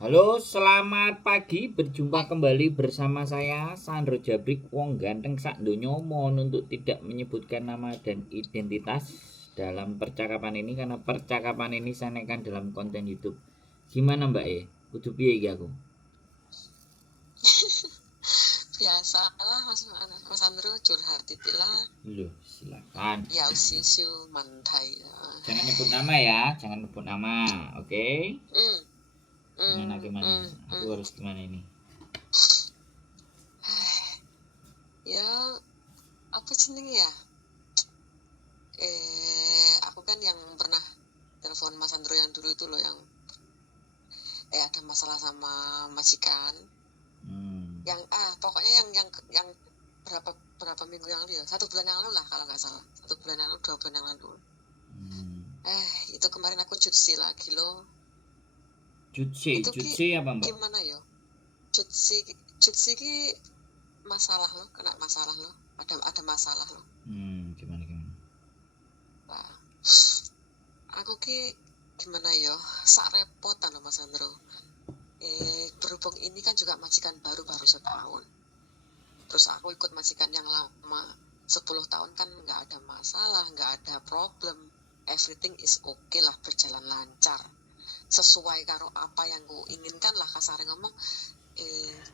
Halo, selamat pagi. Berjumpa kembali bersama saya Sandro Jabrik, wong ganteng sak donya. Mohon untuk tidak menyebutkan nama dan identitas dalam percakapan ini karena percakapan ini saya naikkan dalam konten YouTube. Gimana Mbak E? Kudu piye iki aku? Biasalah Mas Andro curhat itilah. Loh, silakan. Ya usiu mantai. Jangan nyebut nama ya, jangan nyebut nama. Oke? Gimana? Aku harus gimana ini? Ya apa jenenge ya? Aku kan yang pernah telepon Mas Andro yang dulu itu loh, yang ada masalah sama majikan. Yang pokoknya yang berapa minggu yang lalu ya, 1 bulan yang lalu lah kalau nggak salah, 1 bulan yang lalu, 2 bulan yang lalu. Itu kemarin aku jutsi lagi loh. Jutsi apa Mbak? Gimana ya? Jutsi ki masalah loh, kena masalah loh, ada masalah loh. Gimana? Nah, aku ki gimana ya, sak repotan loh Mas Andro. Berhubung ini kan juga majikan baru setahun. Terus aku ikut majikan yang lama 10 tahun kan nggak ada masalah, nggak ada problem, everything is okay lah, berjalan lancar sesuai karo apa yang ku inginkan lah, kasarnya ngomong.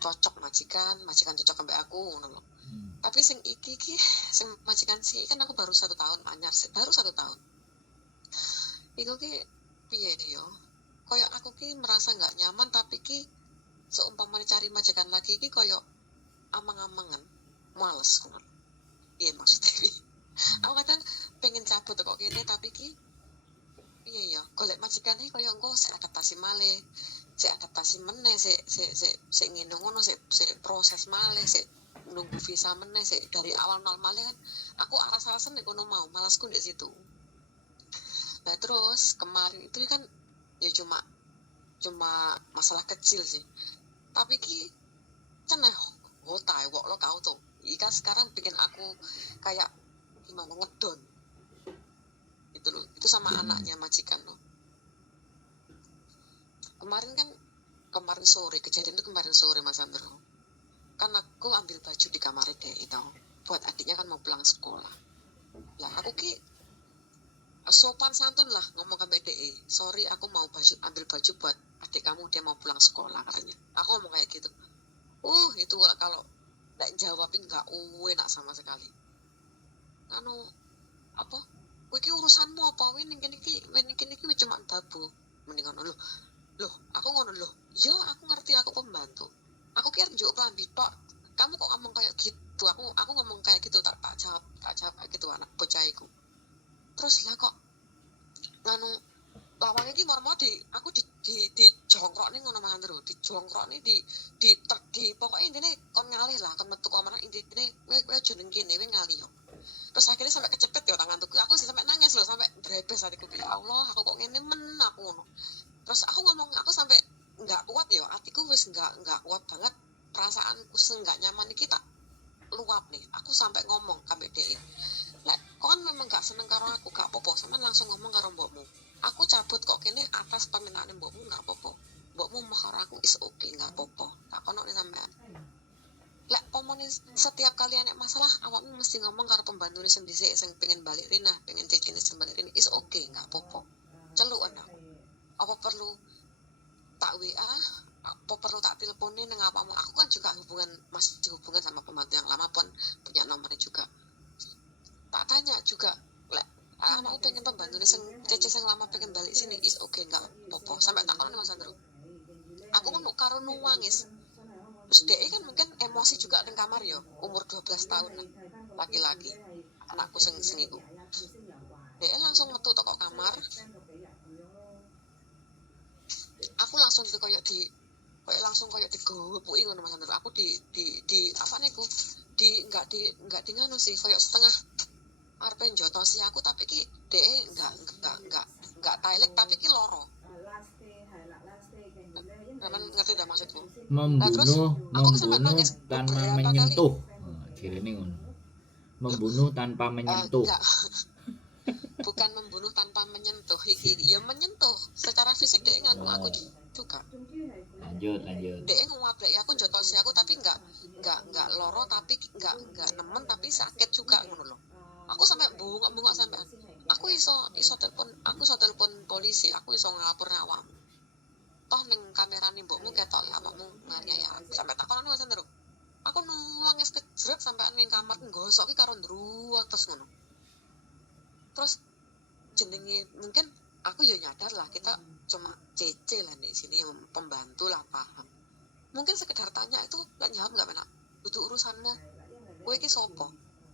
Cocok majikan cocok sampai aku ngono lho. Tapi sing iki sing majikan sih kan aku baru 1 tahun anyar sih, baru 1 tahun. Iku ki piye yo? Koyok aku ki merasa nggak nyaman, tapi ki seumpama cari majikan lagi ki koyok amang-amangan, males ngono. Piye maksudnya? Aku kadang pengen cabut kok kene, tapi ki piye yo? Golek majikan iki koyok engko sik adaptasi malih. Sik adaptasi meneh, sik ngene ngono, sik proses malih, sik nunggu visa meneh, sik dari awal nol malih kan. Aku aras-arasen nek kono mau, malasku di situ. Nah terus kemarin itu kan ya cuma masalah kecil sih, tapi ki ceneh hotai wok lo kau tuh ika sekarang bikin aku kayak gimana, ngedon itu loh. Itu sama anaknya majikan loh. Kemarin sore kejadian itu, kemarin sore Mas Andro, kan aku ambil baju di kamar deh itu buat adiknya kan mau pulang sekolah. Lah aku ki sopan santun lah ngomong ke BDE, sorry aku mau ambil baju buat adik kamu, dia mau pulang sekolah katanya. Aku ngomong kayak gitu. Itu kalau nggak jawabin nggak enak sama sekali. Apa? Iki urusanmu apa? Wini kini cuma babu. Mendingan loh, aku ngono loh. Yo aku ngerti, aku pembantu. Aku kira njuk pelambi tok. Kamu kok ngomong kayak gitu? Aku ngomong kayak gitu, tak jawab kayak gitu anak bocahiku. Terus lah kok lawangnya ki mau aku di jongkrok nih ngono Mas Andro, di jongkrok nih di pokoknya intinya kon ngalih lah, kon metu komana intinya kowe aja ning kene kowe ngalih yo. Terus akhirnya sampai kecepet ya tangan tuku, aku sih sampai nangis loh, sampai brebes hatiku, ya Allah aku kok ngene men aku ngono. Terus aku ngomong, aku sampai nggak kuat ya, hatiku wis nggak kuat banget, perasaanku nggak nyaman iki tak luap nih. Aku sampai ngomong ke BDE, lek kon memang gak seneng karo aku gak apa-apa, sampean langsung ngomong karo mbokmu. Aku cabut kok kene atas permintaan mbokmu, gak apa-apa. Mbokmu mau karo aku is okay, gak apa-apa. Tak kono nih sampean. Lek pomone setiap kali anek masalah awakmu mesti ngomong karo pembantune sing dhisik sing pengen balik rina, pengen cecine sing balik rina, is okay, gak apa-apa. Celukan aku. Apa perlu tak WA? Apa perlu tak teleponin nang apamu? Aku kan juga masih hubungan sama pembantu yang lama pun punya nomornya juga. Tak tanya juga, lek aku pengen pembantu nih cece sing lama pengen balik sini, is okay nggak apa-apa. Sampai tak kono Mas Andro, aku kan karo nangis. Terus dia kan mungkin emosi juga di kamar yo, umur 12 tahun lah, laki-laki, anakku sing iku. Dia langsung metu toko kamar, aku langsung koyok digowoki ngono Mas Andro. Aku di apa niku, nggak di nganu sih, koyok setengah arepe njotosi aku, tapi ki dhek enggak tailek, tapi ki loro. Ngerti dah maksudku? Membunuh tanpa menyentuh. Kira ini ngono. Membunuh tanpa menyentuh. bukan membunuh tanpa menyentuh. Iki ya menyentuh secara fisik dia ngaku aku juga. Lanjut. Dia ngwableki aku jotosi aku tapi enggak loro tapi enggak nemen tapi sakit juga ngono lho. Aku sampai bungok sampai aku iso telepon polisi, aku iso ngelapor awakmu. Toh ning kamerane mbokmu ketok awakmu nganiaya aku. Sampai takonan wis terus. Aku nangis kejret sampai ning kamar nggosok ki karo ndruwet terus ngono. Terus jenenge mungkin aku ya nyadar lah kita cuma cece lah di sini pembantu lah paham. Mungkin sekedar tanya itu gak jawab gak enak. Itu urusanmu. Kowe iki sapa?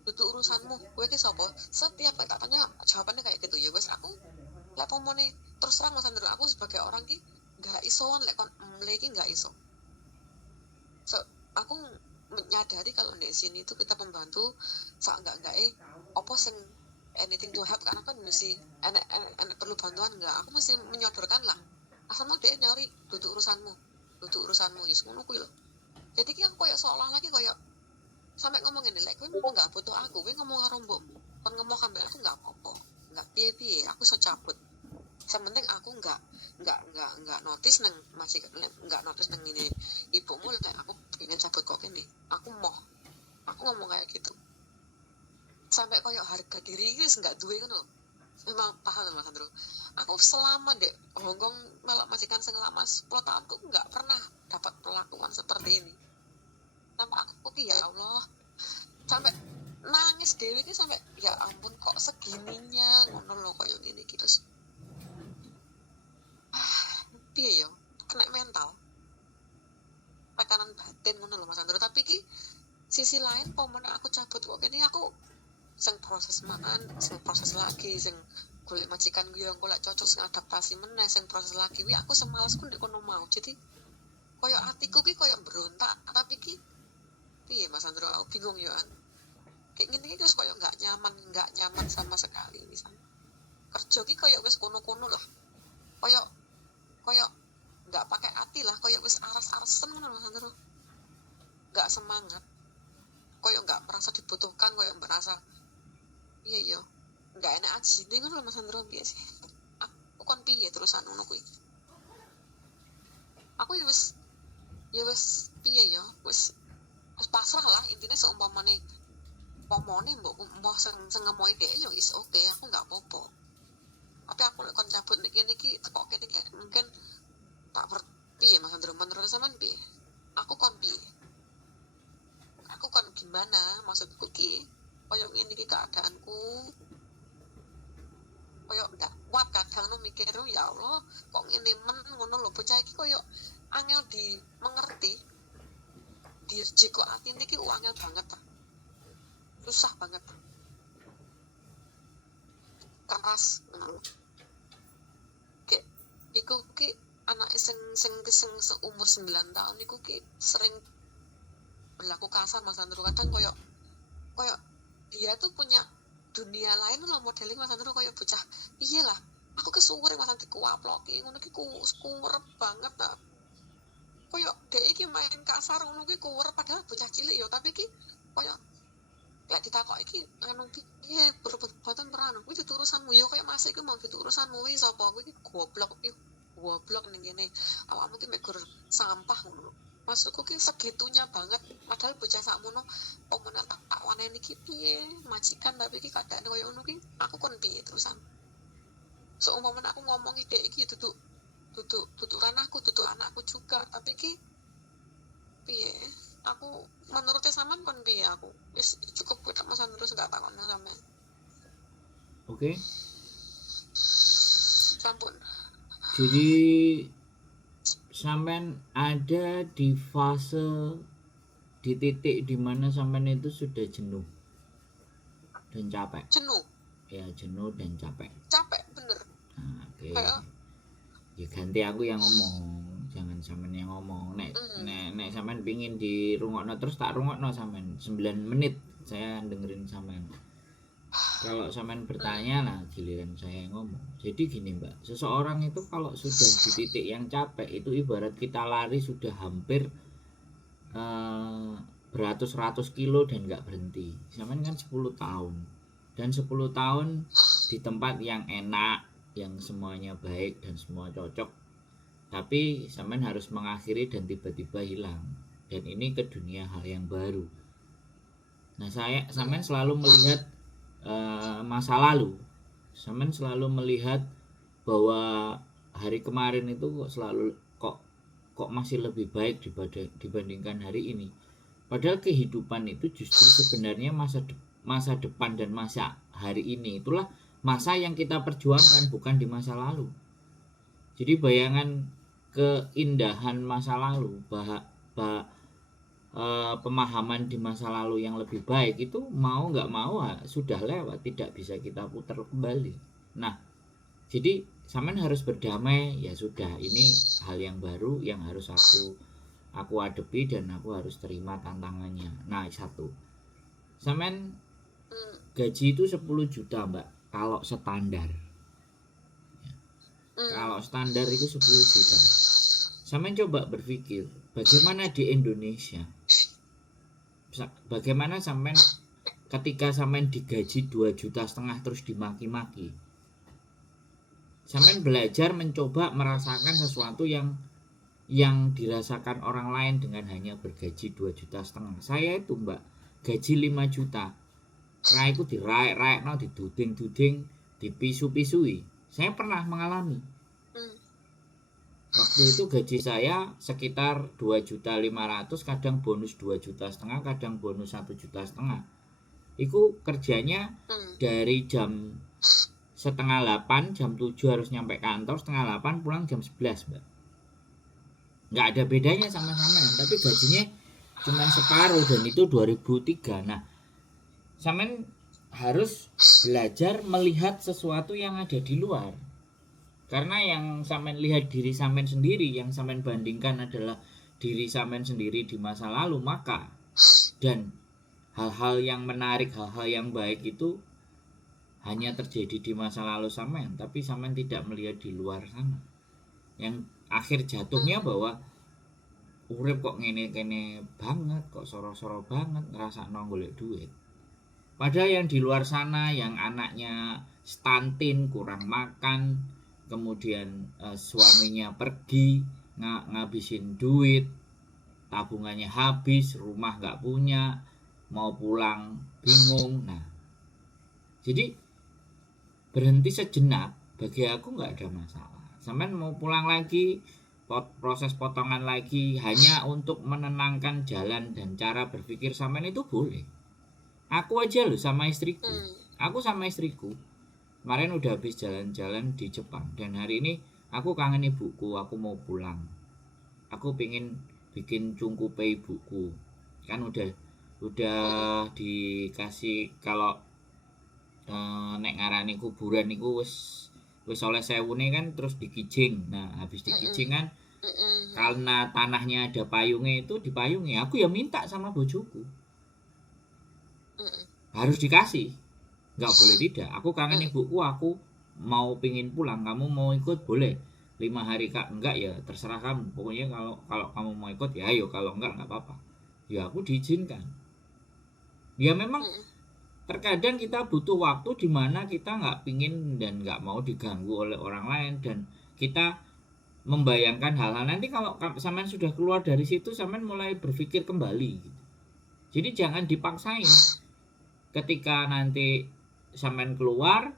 Itu urusanmu. Kowe iki sapa? Setiap tak tanya jawabannya kayak gitu ya wes aku lek pomone terus terang Mas Andro aku sebagai orang ki gak isoan lek kon emle iki gak iso. So aku menyadari kalau di sini itu kita pembantu sak enggak apa sing anything to help karena kan mesti enak perlu bantuan enggak aku mesti menyodorkan lah asalmu dia nyari duduk urusanmu yes ngono kuwi lho jadi ki aku koyo seolah lagi koyo sampai ngomong ini lek kowe mau enggak butuh aku kowe ngomong karo mbokmu kon ngomong kambek aku enggak apa-apa enggak piye-piye aku iso cabut sementing aku enggak notice nang masih enggak notice nang ini ibumu lek aku pengen cabut kok kene aku ngomong kayak gitu sampai koyo harga diri wis enggak duwe ngono. Memang paham Mas Andro. Aku selama dek Hongkong melok majikan sing lama 10 tahun aku enggak pernah dapat perlakuan seperti ini. Sampai aku ki ya Allah. Sampai nangis dewe ki sampai ya ampun kok segininya ngono lho koyo ngene iki terus. Piye yo? Kena mental. Tekanan batin ngono lho Mas Andro tapi ki sisi lain pomone aku cabut kok kene aku sing proses makan, sing proses lagi, sing golek majikan gue yang golek cocok sing adaptasi meneh, sing proses lagi, wi aku semalesku ndek kono mau. Jadi koyo atiku ki koyo berontak, tapi ki piye Mas Andro aku bingung yo an. Kayak ngene iki wis koyo enggak nyaman sama sekali misal. Kerja ki koyo wis kono-kono loh. Koyo enggak pakai hati lah, koyo wis aras-arasen ngono Mas Andro. Enggak semangat. Koyo enggak merasa dibutuhkan, koyo merasa iya yo enggak enak aja nih ngono Mas Andro piye sih aku kon piye terusan ngono kuwi aku ya wis piye yo wis pasrah lah intinya seumpamane mbok sing ngemoy dhek yo is okay aku enggak apa-apa tapi aku lek kon cabut nek kene iki kok kene mungkin tak piye Mas Andro menurut sampean piye aku kon gimana maksudku ki koyo ngene iki keadaanku koyo ndak kuat kadang no mikir ya Allah kok ngene men ngono lho bocah iki koyo angel di mengerti dirjiko atine iki angel banget ta susah banget keras kayak iku ki anak sing seumur 9 tahun iku ki sering berlaku kasar Mas Andro kadang koyo dia tuh punya dunia lain loh modeling Mas Andro koyo bocah iya lah aku kesuwur Mas Andro kuaploki ngono ki kuwerep banget ta koyo dhek iki main kasar ngono ki kuwerep padahal bocah cilik yo tapi ki koyo lek ditakok iki anu piye perbuatan peranu kuwi itu urusanmu yo koyo masih iku mau itu urusanmu wis sapa kuwi goblok ning kene awakmu ki mek sampah ngono masukku ki segitunya banget padahal bocah sakmono pemenang tak waneni ki piye majikan tapi ki kadane koyo ngono ki aku kon piye terusan seumpamane aku ngomong ide iki tutuk ranahku tutuk anakku juga tapi ki piye aku menurut sampean kon piye aku wis cukup kita Mas Andro gak takon sampean oke sampun jadi sampean ada di fase di titik dimana sampean itu sudah jenuh dan capek jenuh dan capek bener nah, oke ya ganti aku yang ngomong jangan sampean yang ngomong nek sampean pingin dirungokno terus tak rungokno sampean 9 menit saya dengerin sampean kalau sampean bertanya lah giliran saya ngomong jadi gini Mbak seseorang itu kalau sudah di titik yang capek itu ibarat kita lari sudah hampir beratus-ratus kilo dan nggak berhenti sampean kan 10 tahun dan 10 tahun di tempat yang enak, yang semuanya baik dan semua cocok, tapi sampean harus mengakhiri dan tiba-tiba hilang, dan ini ke dunia hal yang baru. Nah, sampean selalu melihat masa lalu, sampean selalu melihat bahwa hari kemarin itu kok masih lebih baik dibandingkan hari ini. Padahal kehidupan itu justru sebenarnya masa depan dan masa hari ini itulah masa yang kita perjuangkan, bukan di masa lalu. Jadi bayangan keindahan masa lalu, pemahaman di masa lalu yang lebih baik itu mau nggak mau sudah lewat, tidak bisa kita putar kembali. Nah, jadi sampean harus berdamai, ya sudah, ini hal yang baru yang harus aku hadapi dan aku harus terima tantangannya. Nah, satu, sampean gaji itu 10 juta mbak, kalau standar. Kalau standar itu 10 juta. Sampean coba berpikir, bagaimana di Indonesia? Bagaimana sampean ketika sampean digaji 2,5 juta terus dimaki-maki? Sampean belajar mencoba merasakan sesuatu yang dirasakan orang lain dengan hanya bergaji 2,5 juta. Saya itu mbak, gaji 5 juta. Nah, itu diraik-raik, diduding-duding, dipisu-pisui. Saya pernah mengalami. Waktu itu gaji saya sekitar 2.500.000, kadang bonus 2,5 juta, kadang bonus 1,5 juta. Itu kerjanya dari jam 7:30, jam 7 harus nyampe kantor, 7:30 pulang jam 11 mbak. Nggak ada bedanya sama-sama, tapi gajinya cuma separuh, dan itu 2003. Nah, sampean harus belajar melihat sesuatu yang ada di luar. Karena yang sampean lihat diri sampean sendiri, yang sampean bandingkan adalah diri sampean sendiri di masa lalu, maka dan hal-hal yang menarik, hal-hal yang baik itu hanya terjadi di masa lalu sampean, tapi sampean tidak melihat di luar sana. Yang akhir jatuhnya bahwa urip kok ngene-ngene banget, kok soro-soro banget, ngrasakno golek duit. Padahal yang di luar sana, yang anaknya stunting, kurang makan, kemudian suaminya pergi ngabisin duit, tabungannya habis, rumah nggak punya, mau pulang bingung. Nah, jadi berhenti sejenak bagi aku nggak ada masalah. Sampean mau pulang lagi, proses potongan lagi hanya untuk menenangkan jalan dan cara berpikir sampean itu boleh. Aku aja loh sama istriku, kemarin udah habis jalan-jalan di Jepang, dan hari ini aku kangen ibuku, aku mau pulang. Aku pengen bikin cungkupe ibuku. Kan udah dikasih, kalau nek ngarani kuburan niku wis oleh sewune kan, terus dikijing. Nah, habis dikijing kan, karena tanahnya ada payungnya, itu dipayungi. Aku ya minta sama bojoku, harus dikasih, nggak boleh tidak. Aku kangen ibuku, aku mau pingin pulang, kamu mau ikut boleh 5 hari kak, enggak ya terserah kamu, pokoknya kalau kamu mau ikut ya ayo, kalau enggak apa-apa. Ya aku diizinkan. Ya memang terkadang kita butuh waktu di mana kita nggak pingin dan nggak mau diganggu oleh orang lain, dan kita membayangkan hal-hal nanti kalau sampean sudah keluar dari situ, sampean mulai berpikir kembali gitu. Jadi jangan dipaksain. Ketika nanti sampean keluar,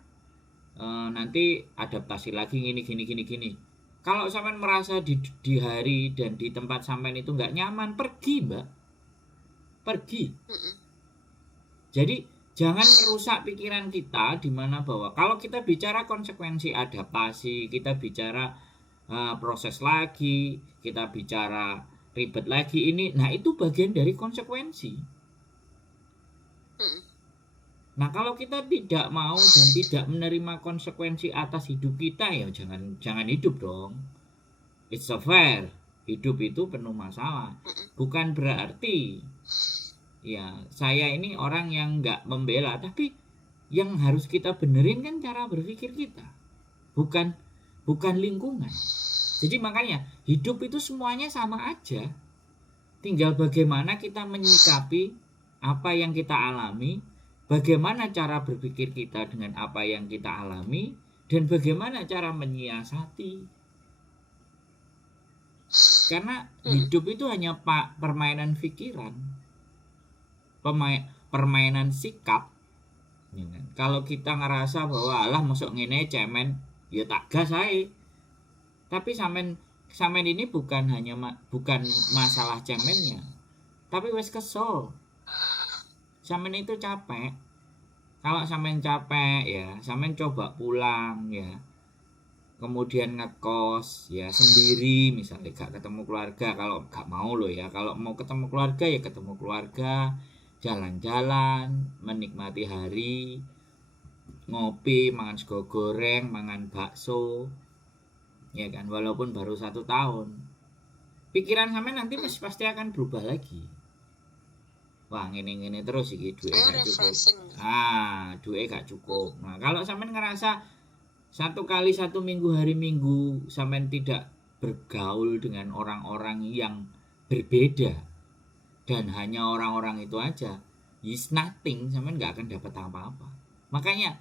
nanti adaptasi lagi gini. Kalau sampean merasa di hari dan di tempat sampean itu nggak nyaman, pergi mbak, pergi. Jadi jangan merusak pikiran kita, di mana bahwa kalau kita bicara konsekuensi adaptasi, kita bicara proses lagi, kita bicara ribet lagi ini, nah itu bagian dari konsekuensi. Nah, kalau kita tidak mau dan tidak menerima konsekuensi atas hidup kita, ya jangan hidup dong. It's so fair. Hidup itu penuh masalah. Bukan berarti ya saya ini orang yang nggak membela, tapi yang harus kita benerin kan cara berpikir kita, bukan lingkungan. Jadi makanya hidup itu semuanya sama aja. Tinggal bagaimana kita menyikapi apa yang kita alami bagaimana cara berpikir kita dengan apa yang kita alami, dan bagaimana cara menyiasati. Karena hidup itu hanya permainan pikiran, permainan sikap. Kalau kita ngerasa bahwa alah masuk ngene cemen, ya tak gas ae. Tapi sampean ini bukan masalah cemennya, tapi wes kesel. Sampean itu capek. Kalau sampean capek ya, sampean coba pulang ya. Kemudian ngekos ya sendiri, misalnya gak ketemu keluarga. Kalau gak mau loh ya, kalau mau ketemu keluarga ya ketemu keluarga, jalan-jalan, menikmati hari, ngopi, mangan sego goreng, mangan bakso, ya kan, walaupun baru 1 tahun. Pikiran sampean nanti pasti akan berubah lagi. Wah ngene terus iki duit gak cukup. Duit gak cukup. Nah kalau sampean ngerasa 1 kali 1 minggu hari Minggu sampean tidak bergaul dengan orang-orang yang berbeda dan hanya orang-orang itu aja, is nothing, sampean gak akan dapat apa-apa. Makanya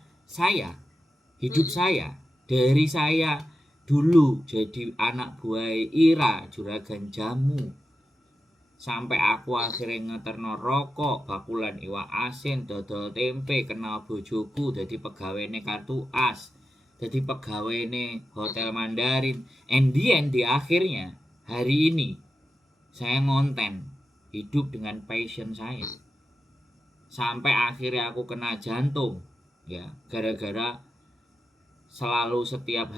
hidup saya dari saya dulu jadi anak buah Ira Juragan Jamu, sampai aku akhirnya ngeterno rokok, bakulan iwak asin, dodol tempe, kenal bojoku, jadi pegawainya kartu as, jadi pegawainya hotel Mandarin, and di akhirnya hari ini saya ngonten hidup dengan passion saya, sampai akhirnya aku kena jantung ya, gara-gara selalu setiap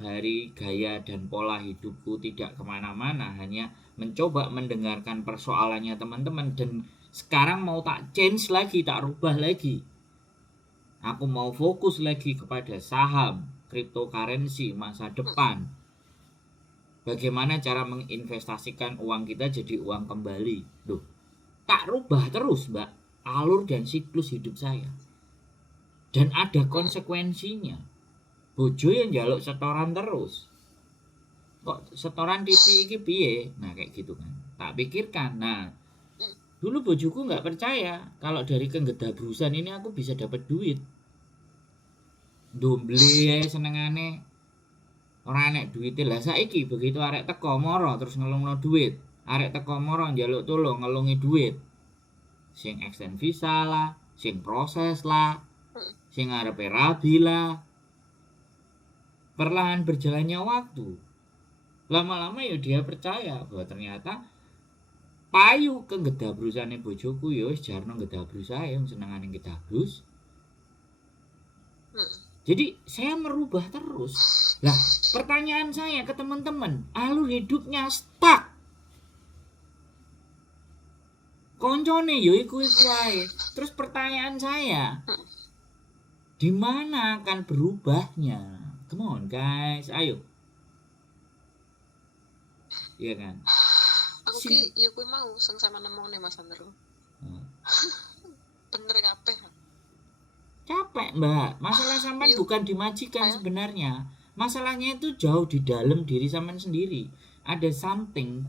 hari gaya dan pola hidupku tidak kemana-mana, hanya mencoba mendengarkan persoalannya teman-teman. Dan sekarang mau tak change lagi, tak rubah lagi, aku mau fokus lagi kepada saham, cryptocurrency, masa depan, bagaimana cara menginvestasikan uang kita jadi uang kembali. Loh, tak rubah terus mbak alur dan siklus hidup saya, dan ada konsekuensinya. Bojo yang njaluk setoran terus, kok setoran TV iki piye, nah kayak gitu kan, tak pikirkan. Nah dulu bojoku nggak percaya kalau dari kegedabrusan ini aku bisa dapat duit. Domble senengane ora enek duite. Lah saiki begitu arek teko moro terus ngelungno duit, arek teko moro njaluk tolong ngelungi duit, sing extend visa lah, sing proses lah, sing arepe rabi lah. Perlahan berjalannya waktu, lama-lama ya dia percaya bahwa ternyata payu kegedabrusannya bojoku ya wis jarno gedabrus ae, senengane gedabrus. Jadi saya merubah terus. Lah pertanyaan saya ke teman-teman, alur hidupnya stuck, koncone yo iku ae. Terus pertanyaan saya, di mana akan berubahnya? Come on guys, ayo. Iya kan? Aku ki yo kuwi mau sing sama nemone Mas Andro. Bener kabeh. Capek mbak, masalah sampean bukan di majikan sebenarnya. Masalahnya itu jauh di dalam diri sampean sendiri. Ada something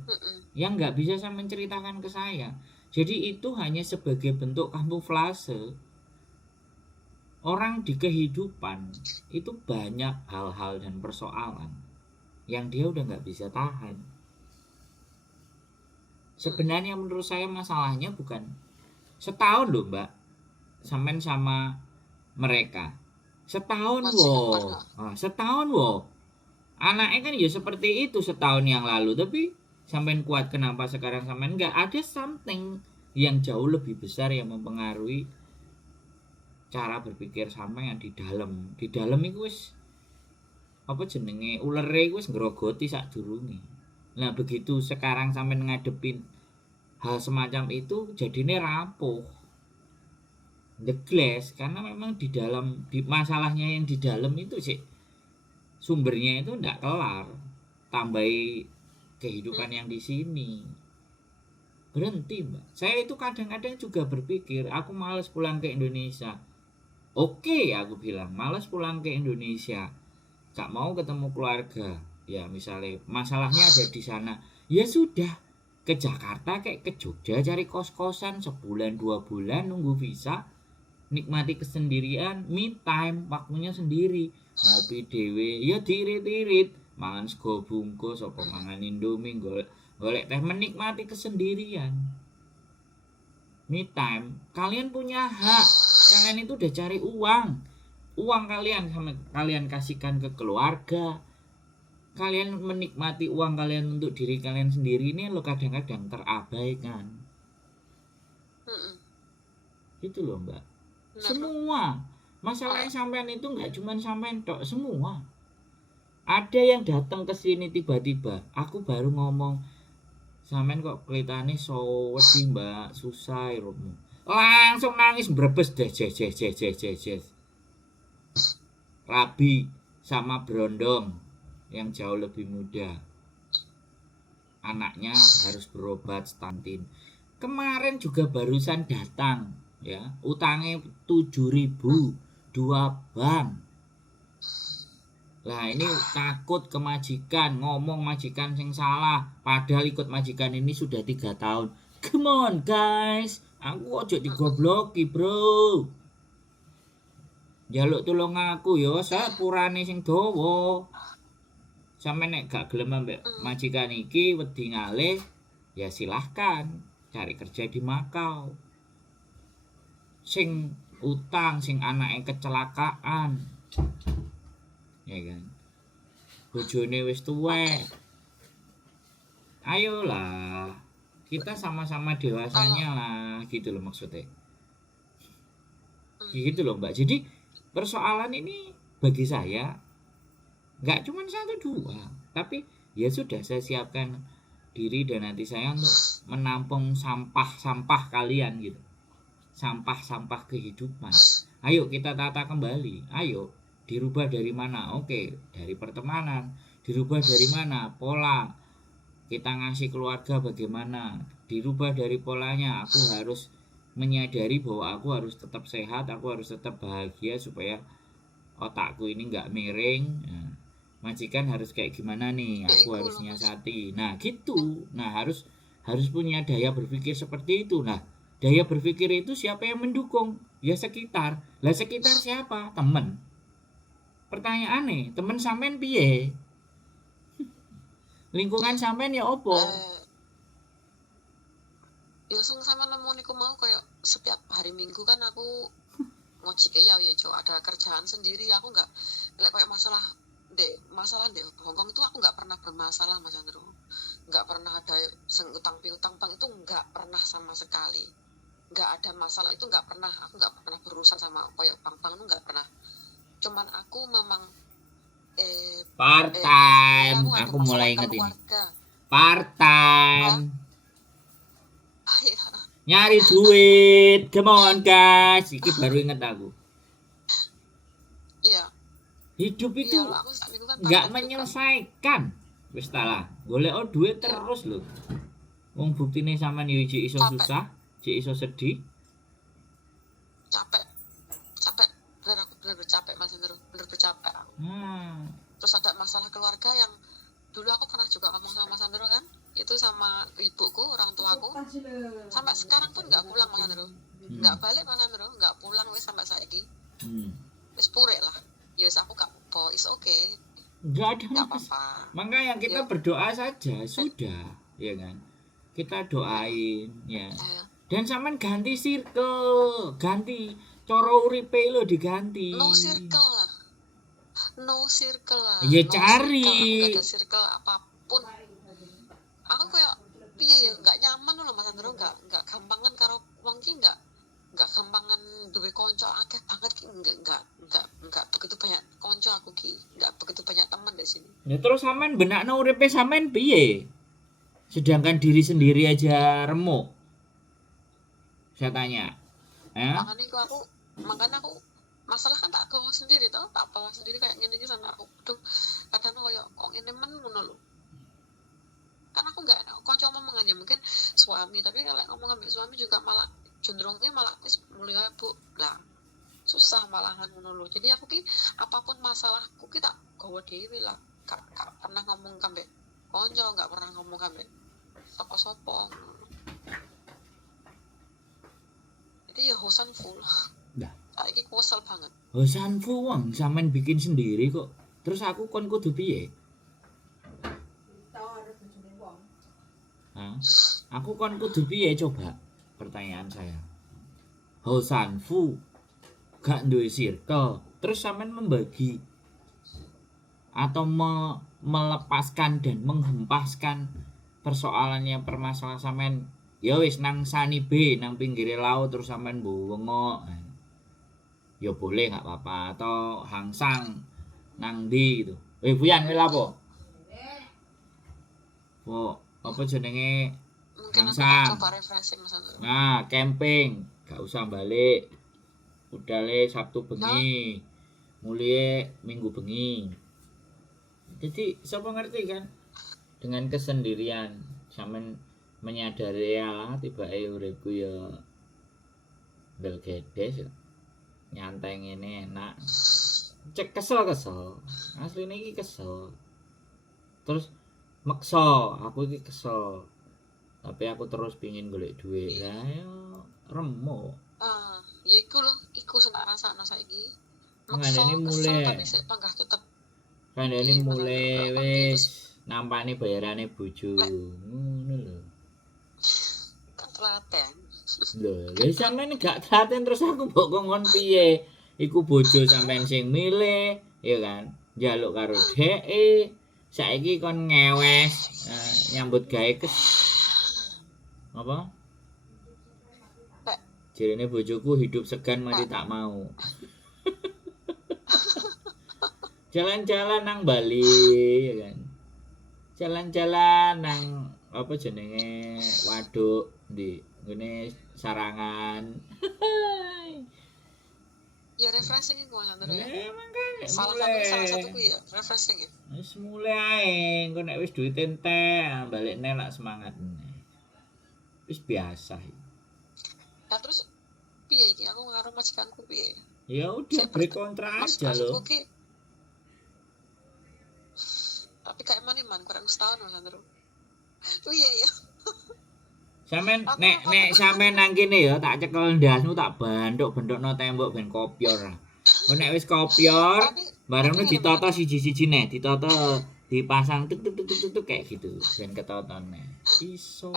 yang gak bisa sampean ceritakan ke saya. Jadi itu hanya sebagai bentuk kamuflase. Orang di kehidupan itu banyak hal-hal dan persoalan yang dia udah gak bisa tahan. Sebenarnya menurut saya masalahnya bukan setahun loh mbak sampean sama mereka. Setahun anaknya kan ya seperti itu setahun yang lalu, tapi sampean kuat, kenapa sekarang sampean enggak? Ada something yang jauh lebih besar yang mempengaruhi cara berpikir sampean di dalam iku wis apa jenenge, ulere iku wis ngrogoti sadurunge. Nah begitu sekarang sampean ngadepin hal semacam itu jadine rapuh, the glass, karena memang di masalahnya yang di dalam itu sih sumbernya itu enggak kelar, tambahi kehidupan yang di sini. Berhenti mbak, saya itu kadang-kadang juga berpikir aku malas pulang ke Indonesia. Oke, aku bilang malas pulang ke Indonesia, gak mau ketemu keluarga. Ya misalnya masalahnya ada di sana, ya sudah ke Jakarta kayak ke Jogja cari kos-kosan sebulan 2 bulan nunggu visa. nikmati kesendirian, me time, waktunya sendiri. Ngopi dhewe, ya diirit-irit, mangan sego bungkus apa mangan indomie, golek teh, menikmati kesendirian. Me time. Kalian punya hak. Kalian itu udah cari uang. Uang kalian sama kalian kasihkan ke keluarga. Kalian menikmati uang kalian untuk diri kalian sendiri ini lo kadang-kadang terabaikan. Itu loh Mbak. Semua masalahnya sampean itu nggak cuma sampean tok, semua. Ada yang datang ke sini tiba-tiba, aku baru ngomong, sampean kok kelihatannya so wedi Mbak, susah iromu. Langsung nangis brebes deh, jes. Rabi sama Brondong yang jauh lebih muda. Anaknya harus berobat stunting. Kemarin juga barusan datang, ya, utangnya 7.000, 2 bank. Lah ini takut ke majikan, ngomong majikan sing salah, padahal ikut majikan ini sudah 3 tahun. Come on guys, aku ojo digobloki bro. Jaluk tulung aku yo, sepurane sing dawa. Sampe nek gak gelem ambek majikan iki wedi ngalih, ya silahkan cari kerja di Makau. Sing utang, sing anake kecelakaan, ya kan, bojone wis tuwek. Ayolah, kita sama-sama dewasanya lah, gitu loh maksudnya. Gitu loh Mbak. Jadi persoalan ini bagi saya nggak cuma 1-2, tapi ya sudah, saya siapkan diri dan hati saya untuk menampung sampah-sampah kalian gitu, sampah-sampah kehidupan. Ayo kita tata kembali, ayo dirubah dari mana? Oke, dari pertemanan. Dirubah dari mana? Pola kita ngasih keluarga bagaimana? Dirubah dari polanya, aku harus menyadari bahwa aku harus tetap sehat, aku harus tetap bahagia supaya otakku ini nggak miring. Nah, majikan harus kayak gimana nih, aku harus nyiasati. Nah gitu, nah harus punya daya berpikir seperti itu. Nah daya berpikir itu siapa yang mendukung? Ya sekitar. Lah sekitar siapa? Temen. Pertanyaannya, temen sampean piye? Lingkungan sampean ya opo? Ya sing sampean nemu niku mau kayak setiap hari Minggu kan aku ngojek ya ada kerjaan sendiri. Aku nggak kayak masalah di Hongkong itu aku nggak pernah bermasalah Mas Andro, nggak pernah ada utang piutang bank, itu nggak pernah sama sekali, nggak ada masalah itu, nggak pernah. Aku nggak pernah berurusan sama kayak bank itu nggak pernah. Cuman aku memang part time, aku mulai inget ini part time, nyari duit, come on guys, iki baru inget aku. Iya. Hidup itu nggak menyelesaikan. Wis lah, golek duit terus lho. Wong buktine sampean yo iki iso susah, iki iso sedih. Capek. Bener aku bener capek Mas Hendro, bener capek aku. Terus ada masalah keluarga yang dulu aku pernah juga ngomong sama Mas Hendro kan, itu sama ibuku, orang tuaku. Sampai sekarang pun nggak pulang Mas Hendro. Nggak balik Mas Hendro, nggak pulang wis sampai saiki. Wis purek lah. Ya aku gak apa-apa, is okay. Nggak apa-apa. Makanya kita berdoa saja sudah, ya kan? Kita doain ya. Dan sampean ganti circle, ganti cara uripe lo diganti. No circle lah. Ya cari. Gak ada circle apapun. Aku kayak piye ya, nggak nyaman loh Mas Andro, nggak gampangan karo wong ki, nggak gampangan duwe konco akeh banget ki, nggak begitu banyak konco aku ki, nggak begitu banyak teman di sini. Ya terus sampean benakno uripe sampean piye? Sedangkan diri sendiri aja remuk. Saya tanya. Makanya aku masalah kan tak gawe sendiri toh, tak bawa sendiri kayak ngene iki sama aku. Aduh, kadang koyo kok ngene men ngono lho. Kan aku nggak konco omongan ya mungkin suami, tapi kalau ngomong ambil suami juga malah cenderungnya malah mulia Bu lah, susah malahan ngono lho. Jadi aku ki apapun masalahku ki tak gawe dhewe lah, gak pernah ngomong kambek konco, gak pernah ngomong kambek sapa-sapa. Jadi ya hosan full. Nah, Saiki kesel banget. Hosanfu wong sampean bikin sendiri kok. Terus aku kon kudu piye? Hah? Aku kon kudu piye coba? Pertanyaan saya. Hosanfu gak duwe circle. Terus sampean membagi atau melepaskan dan menghempaskan persoalannya permasalahan sampean ya wis nang sani B nang pinggir laut terus sampean bengok ya boleh nggak apa-apa atau hangsang nang di gitu. Buyan mila apa? Oh, apa jenenge Mungkin aku tak hangsang. coba refreshing Mas Andro. Nah, camping, gak usah balik. Udah le Sabtu bengi. Mulai Minggu bengi. Jadi siapa ngerti kan? Dengan kesendirian sampean menyadari ya tiba uripku ya bel gedes ya. Nyantai ngene enak. Cek kesel asline iki kesel. Terus maksa aku iki kesel. Tapi aku terus pingin golek duit. Lah yo remo. Ya iku lho, iku sing tak rasakno saiki. Maksa Maksa mulai. kesel tapi sik panggah tetep. Kandhane mulai wis nampani bayarane bojo. Ngono lho. Gak telaten. Lho sampean gak telaten terus aku mbok kongkon piye? Iku bojo sampean sing milih, ya kan? Njaluk karo dheke. Saiki kon ngewes nyambut gawe apa? Jirine bojoku hidup segan mati tak mau. Jalan-jalan nang Bali ya kan. Jalan-jalan nang apa jenenge waduk di ngene Sarangan. Ya refreshing iku Mas Andro ya. Makane Salah satuku ya refreshing ya. Wis mulai ae, engko nek wis duit entek balik neh lak semangat. Wis biasa. Nah terus piye iki aku karo majikanku piye? Ya udah berkontrak aja loh. Tapi kayak man kurang setahun Mas Andro. Piye ya? Sampeyan nek sampeyan nang kene ya tak cekel ndasmu tak bandok-bendokno tembok ben kopior. Nek wis kopior, barengno ditata siji-sijine, ditata dipasang tuk kayak gitu ben ketotone. Iso.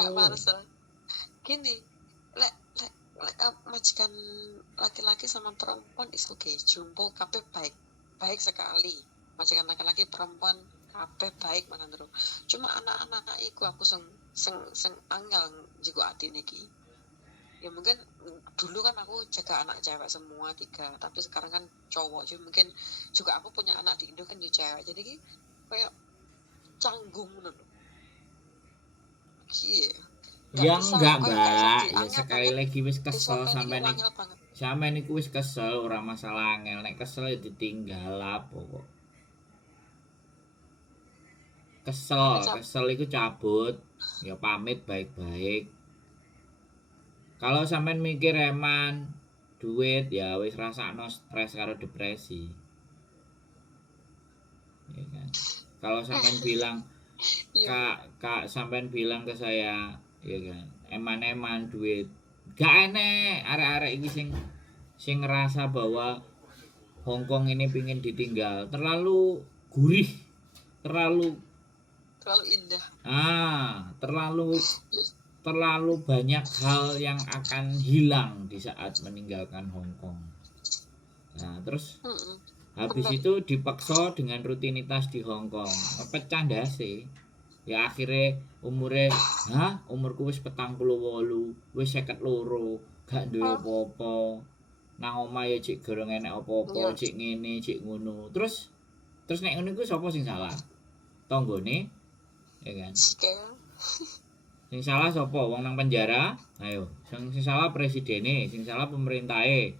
Gini, lek majikan laki-laki sama perempuan is oke, jumbo kabeh baik sekali. Majikan laki-laki perempuan kabeh baik Mas Andro. Cuma anak-anak iku aku sing angel jigo ati niki. Ya mungkin dulu kan aku jaga anak cewek semua 3, tapi sekarang kan cowok. Jadi mungkin juga aku punya anak di Indo kan juga cewek. Jadi ki kayak canggung ngono lho. Ya enggak, Mbak. Ya sekali lagi wis kesel sampean iku wis kesel ora masalah angel. Nek kesel ya ditinggal apa kok. Kesel iku cabut, ya pamit baik-baik. Kalau sampean mikir eman duit ya wis rasakno stres karo depresi. Ya kan. Kalau sampean bilang Kak sampean bilang ke saya, ya kan, eman-eman duit. Gak enek arek-arek iki sing ngerasa bahwa Hongkong ini pingin ditinggal. Terlalu gurih, terlalu indah. Terlalu banyak hal yang akan hilang di saat meninggalkan Hongkong. Nah, terus habis itu dipaksa dengan rutinitas di Hongkong. Pecah ndase. Ya akhirnya umurku wis 48, wis 52, gak duwe apa-apa. Nang omah ya cik gorong enek apa-apa, cik ngene, cik ngono. Terus nek ngono iku sapa sing salah? Tanggane, ya kan? Sing salah sapa? Wong nang penjara? Ayo, sing salah presidene, sing salah pemerintahe.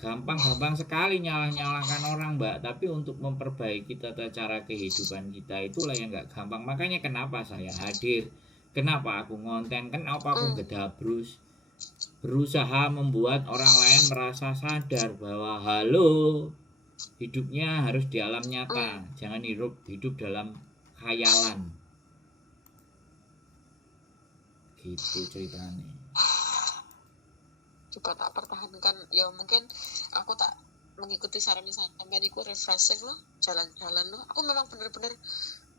Gampang sekali nyalahkan orang, Mbak. Tapi untuk memperbaiki tata cara kehidupan kita itulah yang gak gampang. Makanya kenapa saya hadir, kenapa aku ngonten, kenapa aku gedabrus, berusaha membuat orang lain merasa sadar bahwa halo, hidupnya harus di alam nyata, jangan hidup dalam khayalan. Gitu ceritanya. coba tak pertahankan. Ya mungkin aku tak mengikuti saran sampean iku refreshing loh, jalan-jalan loh. Aku memang bener-bener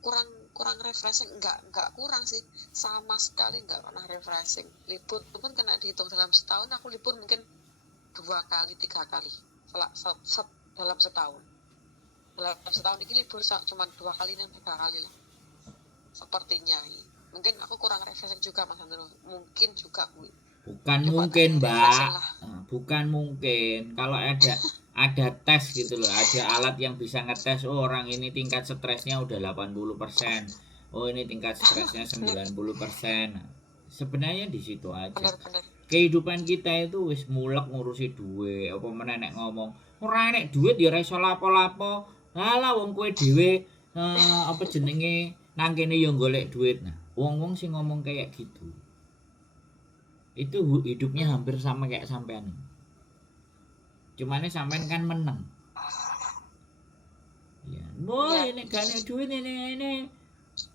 kurang refreshing, enggak kurang sih, sama sekali enggak pernah refreshing. Libur pun kena dihitung dalam setahun, aku libur mungkin 2 kali 3 kali dalam setahun. Dalam setahun ini libur cuma 2 kali dan 3 kali lah sepertinya. Mungkin aku kurang refreshing juga Mas Andro, mungkin juga Bukan coba mungkin, tak Mbak. refreshing lah. Bukan mungkin. Kalau ada tes gitu loh, ada alat yang bisa ngetes, oh orang ini tingkat stresnya udah 80%. Oh ini tingkat stresnya 90%. Nah, sebenarnya di situ aja. Bener-bener Kehidupan kita itu wis mulek ngurusi duit. Apa meneh nek ngomong, ora enek duit ya ora iso lapo-lapo. Halah wong kowe dhewe apa jenenge nang kene ya golek duit. Nah, wong-wong sing ngomong kayak gitu itu hidupnya hampir sama kayak sampean. Cuman sampean kan menang. Ya, boy ya. ini gak ada duit ini.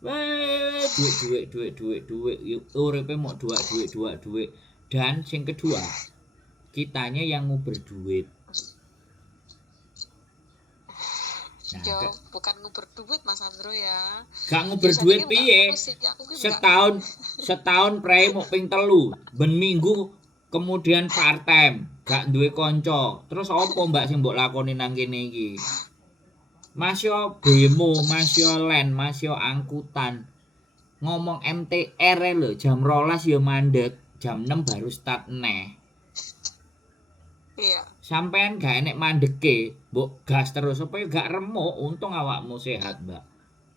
Wah, duit. Yuk, uripe mau duit. Dan yang kedua, kitanya yang mau berduit. Nah, Yo, bukan nguber duit Mas Andro ya. gak nguber duit piye? Setahun prei mau ping 3, ben minggu kemudian part time, gak duwe kanca. Terus apa Mbak sing mbok lakoni nang kene iki? Masya bemo, masya len, masya angkutan. Ngomong MTR lho, jam 12 ya mandek, jam 6 baru start neh. Iya. Sampean gak enek mandeke, mbok gas terus supaya gak remuk, untung awakmu sehat, Mbak.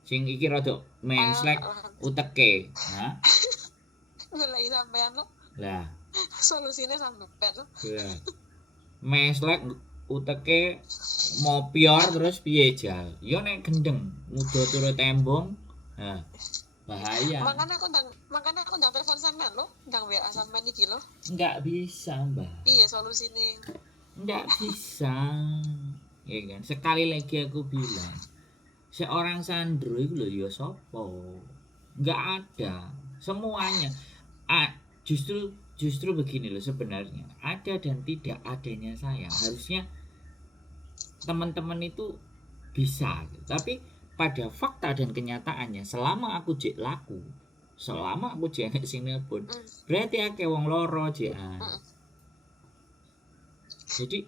Sing iki rada menslek uteke. Nah. Mulai sampean lo. Lah, Solusinya sampean lo. lah. Menslek uteke mopior terus piye jal? Ya nek gendeng, muda turu tembong. Nah, bahaya. Makanya aku ndang telepon sampean lo, ndang WA sampean iki lo. Enggak bisa, Mbak. Iya solusinya. Enggak bisa. Ya kan, sekali lagi aku bilang, seorang Sandro itu loh ya sopo. Enggak ada. Semuanya justru begini loh sebenarnya. Ada dan tidak adanya saya. Harusnya teman-teman itu bisa. Tapi pada fakta dan kenyataannya, selama aku jek laku, selama aku jek enek sing nelpon, berarti akeh wong loro jekan. Jadi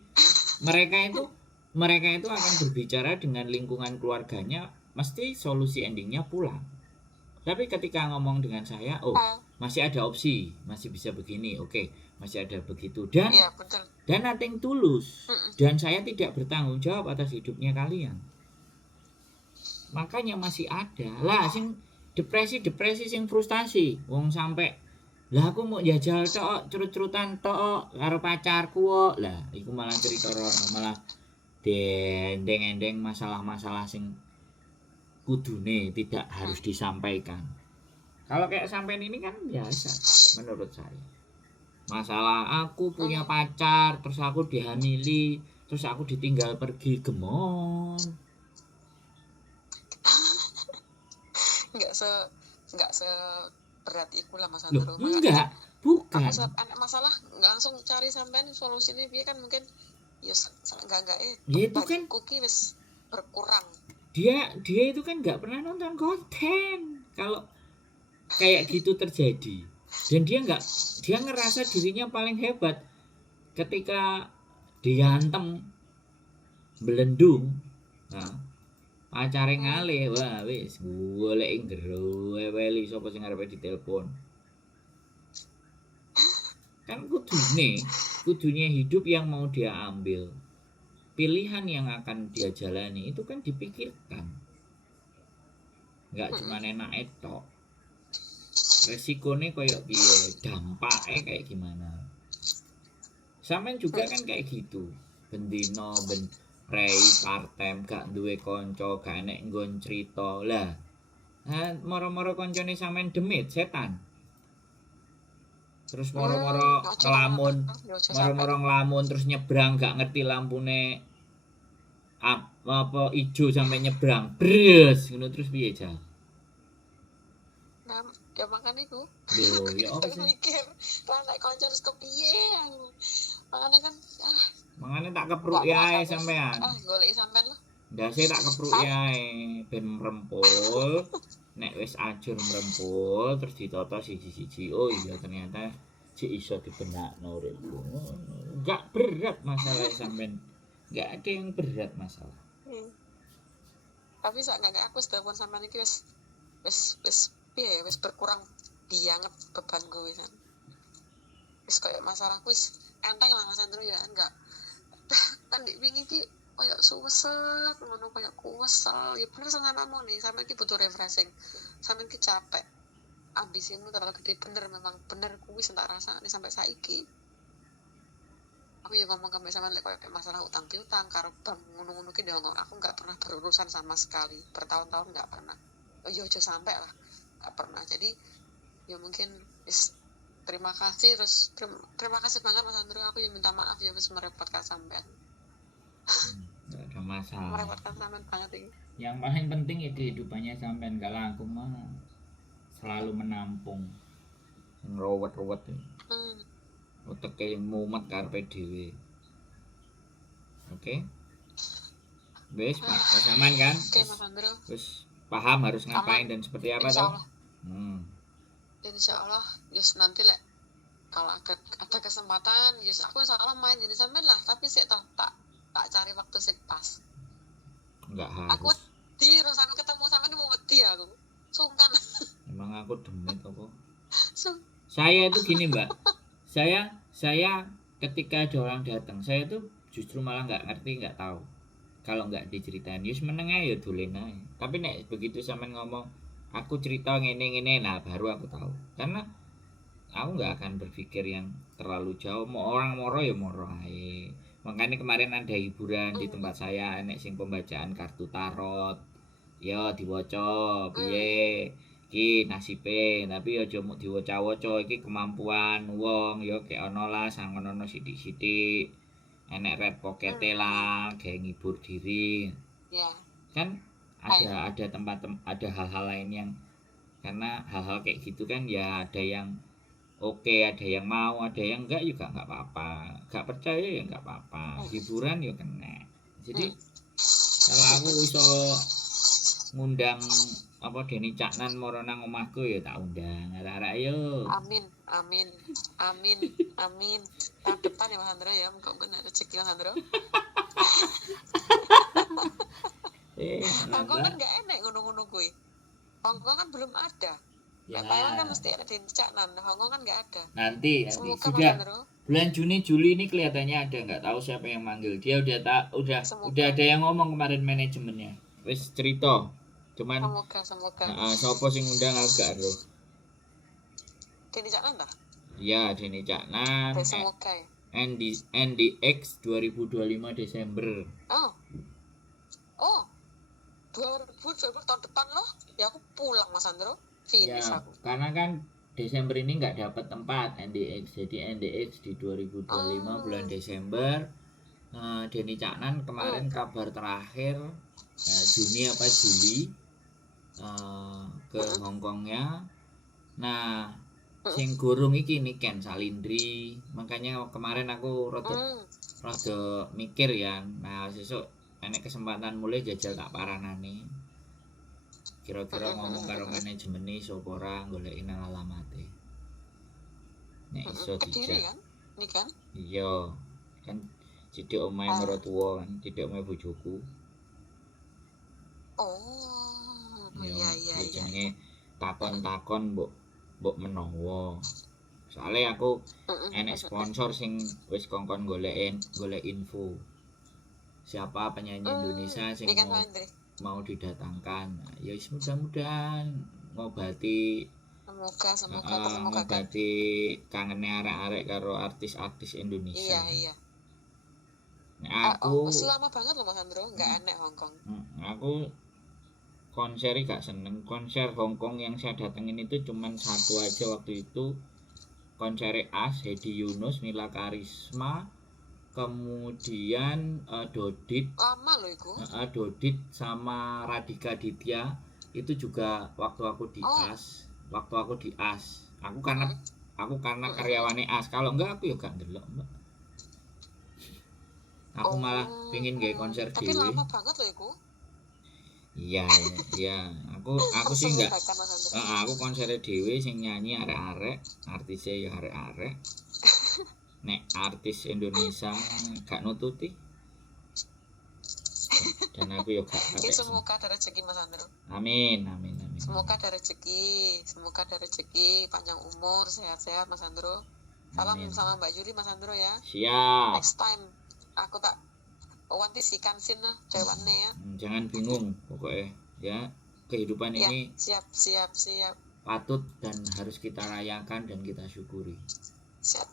mereka itu akan berbicara dengan lingkungan keluarganya, mesti solusi endingnya pulang. Tapi ketika ngomong dengan saya, oh masih ada opsi, masih bisa begini, oke, masih ada begitu. Dan ya, betul. Dan nothing tulus. Dan saya tidak bertanggung jawab atas hidupnya kalian. Makanya masih ada. Lah sing depresi sing frustasi. Wong sampai lah aku mau jajal tok, cerut-cerutan tok karo pacarku kok. Lah iku malah cerita malah dendeng-endeng masalah-masalah sing kudune tidak harus disampaikan. Kalau kayak sampean ini kan biasa menurut saya. Masalah aku punya pacar, terus aku dihamili, terus aku ditinggal pergi, gemon. Enggak seberat itu lah Mas Andro. Enggak, bukan. Aku saat anak masalah nggak langsung cari sampean solusinya, dia kan mungkin ya enggak dia itu kan kuki wis berkurang. Dia itu kan nggak pernah nonton konten kalau kayak gitu terjadi. Dan dia ngerasa dirinya paling hebat ketika diantem belendung. Nah, pacare ngalih, wah wis golek ngero eweli sapa sing arepe ditelepon. Kan kudunya hidup yang mau dia ambil, pilihan yang akan dia jalani itu kan dipikirkan. Nggak cuma enak etok. Resikonya kayak piye, dampaknya kayak gimana. Sampean juga kan kayak gitu. Bendino prei part time gak duwe kanca, gak enek nggon crita. Lah, moro-moro kancane sampean demit setan. Terus moro-moro ngelamun terus nyebrang gak ngerti lampune apa ijo sampai nyebrang. Bres ngono terus piye, Jal? Ya makan iku. Lho, ya apa sih? Mikir, lah nek kanca terus kepiye aku. Makane kan Mangane tak kepruk yae sampean. goleki sampean lho. Ndase tak kepruk yae ben mrempul. Nek wis ajur mrempul terus ditata siji-siji. Oh iya ternyata cik iso dibenakno uripku. Enggak berat masalah sampean. Enggak ada yang berat masalah. Tapi sak enggak aku telepon sampean iki wis piye wis berkurang banget bebanku wisan. Wis koyo masalahku wis enteng lah Mas Andro ya enggak. Kan dik wingi iki koyo suwesek ngono koyo kuwesel. Ya bener senanamu nih, sampean iki butuh refreshing. Sampean iki capek. Ambisimu terlalu gede bener memang bener kuwi tak rasane sampai saiki. Aku ya ngomong sampai sama lek koyo masalah utang piutang karo bank ngono-ngono ki ndonga aku enggak pernah berurusan sama sekali. Bertahun-tahun enggak pernah. Oh iya aja sampai lah. Enggak pernah. Jadi ya mungkin terima kasih terus terima kasih banget Mas Andro, aku yang minta maaf ya wis merepotkan sampean. Enggak ada masalah. Merepotkan sampean banget ini. Yang paling penting ya kehidupannya sampean, kalau aku mah selalu menampung ngerowet-rowet uteke mumet karepe dhewe. Oke. Wis pasaman kan? Oke Mas Andro. Wis paham harus ngapain dan seperti apa toh? Insya Allah, yes nanti lek kalau ada kesempatan, yes aku insya Allah main ini sampean lah. Tapi sih toh tak cari waktu sing pas. Enggak harus. Aku sampai ketemu sampean mau wedi aku. Sungkan. Emang aku demit apa? Saya itu gini Mbak. Saya ketika ada orang datang, saya tuh justru malah nggak ngerti, nggak tahu. Kalau nggak diceritain, yus meneng aja ya dolen aja. Tapi nek begitu sampean ngomong, aku cerita ngene-ngene, nah baru aku tahu. Karena aku nggak akan berpikir yang terlalu jauh. Mau orang moro ya moro ae. Makanya kemarin ada hiburan di tempat saya, nek sing pembacaan kartu tarot. Ya diwaca piye iki nasibe, tapi aja mung diwaca-waca, iki kemampuan wong ya kek ana lah sangono sithik-sithik. Enek red pockete lah gawe ngibur diri. Ya. Kan ada tempat ada hal-hal lain yang karena hal-hal kayak gitu kan ya ada yang oke, ada yang mau, ada yang enggak juga enggak apa-apa. Enggak percaya ya enggak apa-apa. Hiburan ya kena. Jadi kalau aku iso ngundang apa Deni Caknan moro nang omahku ya tak undang. Arek-arek ayo. Amin. Tahun depan ya Mas Andro ya, muga-muga rezeki Mas Andro. Hongkong kan enggak enak ngono-ngono kuwi. Hongkong kan belum ada. Ya. Thailand kan mesti ada Deni Caknan, Hongkong kan enggak ada. Nanti sudah bulan Juni Juli ini kelihatannya ada, enggak tahu siapa yang manggil. Dia udah ada yang ngomong kemarin manajemennya. Wis cerita. Cuman semoga. Sopo sing ngundang aku gak ero. Deni Caknan ta? Iya, Deni Caknan. Semoga ya. NDX 2025 Desember. Oh. 2020 tahun depan loh. Ya aku pulang Mas Andro. Finish ya, aku. Karena kan Desember ini nggak dapat tempat NDX. Jadi NDX di 2025 bulan Desember. Deni Caknan kemarin kabar terakhir Juni apa Juli ke Hongkongnya. Nah, sing gurung iki Niken Salindri. Makanya kemarin aku rada mikir ya. Nah, sesuk enek kesempatan mulai jajal tak paranane. Kira-kira ngomong karo manajemen iso apa ora goleki nang alamate. Nek iso dijak. Ini kan? Iya. Kan cedhek omahe mertua kan, cedhek omahe bojoku. Iya. Jenenge takon-takon mbok menawa. Soale aku enek sponsor sing wis kongkon golek info. Siapa penyanyi Indonesia sing mau didatangkan. Nah, ya mudah-mudahan ngobati semoga ngobati kangene arek-arek karo artis-artis Indonesia. Iya. Nah, aku selama banget loh Mas Andro, enggak aneh Hongkong. Aku konser gak seneng. Konser Hongkong yang saya datengin itu cuman satu aja waktu itu. Konser As, Hedi Yunus, Mila Karisma, kemudian Dodit. Lama loh itu. Dodit sama Radika Ditya itu juga waktu aku di As. waktu aku di AS. Aku karena karyawane AS. Kalau enggak aku ya gak ndelok, Mbak. Aku malah pingin gawe konser Tapi dhewe. lama banget loh iku. Iya. Aku sih enggak. Terselubaikan Mas Andro. Aku konser dhewe sing nyanyi arek-arek, artise ya arek-arek. Nek artis Indonesia gak nututi. Dan aku ya gak Ya katek. semoga ada rezeki Mas Andro. Amin. Semoga ada rezeki, panjang umur, sehat-sehat Mas Andro. Salam Amin. sama Mbak Yuri Mas Andro ya. Siap. Next time aku tak wanti sikan sina jawabannya ya. Jangan bingung pokoknya ya, kehidupan Ya, ini siap. patut dan harus kita rayakan dan kita syukuri. Siap.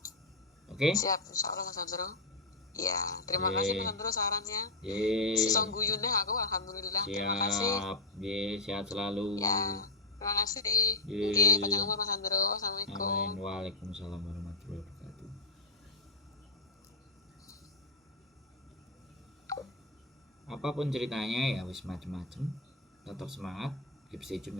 Oke? Siap, insyaallah Mas Andro. Ya, terima kasih Mas Andro sarannya. Sesong guyune aku alhamdulillah. Terima kasih. Siap. Sehat selalu. Ya, terima kasih. Oke, panjang umur Mas Andro. Assalamualaikum. Amin. Waalaikumsalam warahmatullahi wabarakatuh. Apapun ceritanya ya wis macem-macem, tetap semangat, keep stay tune.